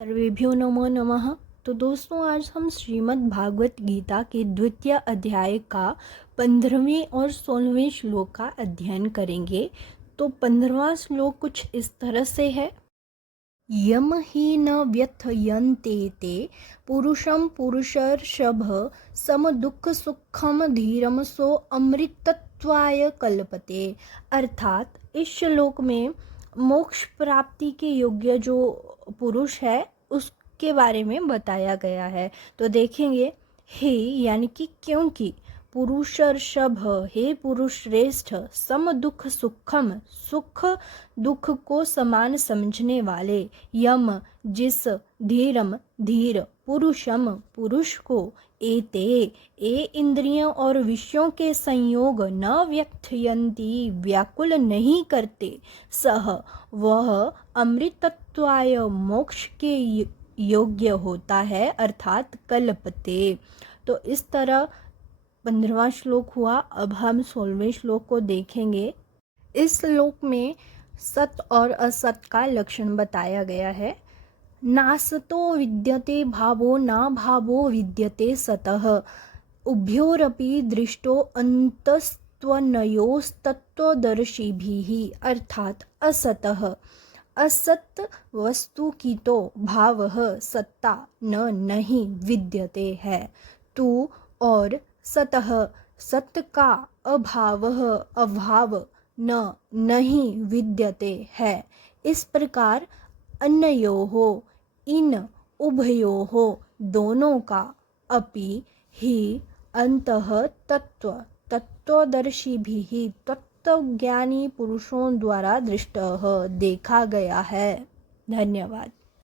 सर्वेभ्यो नमो नमः। तो दोस्तों, आज हम श्रीमद् भागवत गीता के द्वितीय अध्याय का 15वें और 16वें श्लोक का अध्ययन करेंगे। तो 15वां श्लोक कुछ इस तरह से है। यम ही न व्यथयन्ते ते पुरुषम पुरुषर्षभ सम दुख सुखम धीरम सो अमृतत्वाय कल्पते। अर्थात इस श्लोक में मोक्ष प्राप्ति के योग्य जो पुरुष है उसके बारे में बताया गया है। तो देखेंगे, हे यानी कि क्योंकि पुरुषर्षभ, हे पुरुष श्रेष्ठ, सम दुख सुखम, सुख दुख को समान समझने वाले, यम जिस, धीरम धीर, पुरुषम पुरुष को, एते ए इंद्रियों और विषयों के संयोग न व्यथयन्ति व्याकुल नहीं करते, सह वह अमृतत्वाय मोक्ष के योग्य होता है, अर्थात कल्पते। तो इस तरह 15वां श्लोक हुआ। अब हम 16वें श्लोक को देखेंगे। इस श्लोक में सत और असत का लक्षण बताया गया है। नासतो विद्यते भावो ना भावो विद्यते सतः, उभयोरपि दृष्टो अंतस्त्वनयोस्तत्वदर्शिभिः। अर्थात असतः, असत वस्तु की तो भावः सत्ता न नहीं विद्यते है तू, और सतः सत्य का अभावः अभाव न नहीं विद्यते है। इस प्रकार अन्योः इन उभयोः दोनों का, अपि ही अंतः तत्व तत्वदर्शिभिः तत्वज्ञानी पुरुषों द्वारा दृष्टः देखा गया है। धन्यवाद।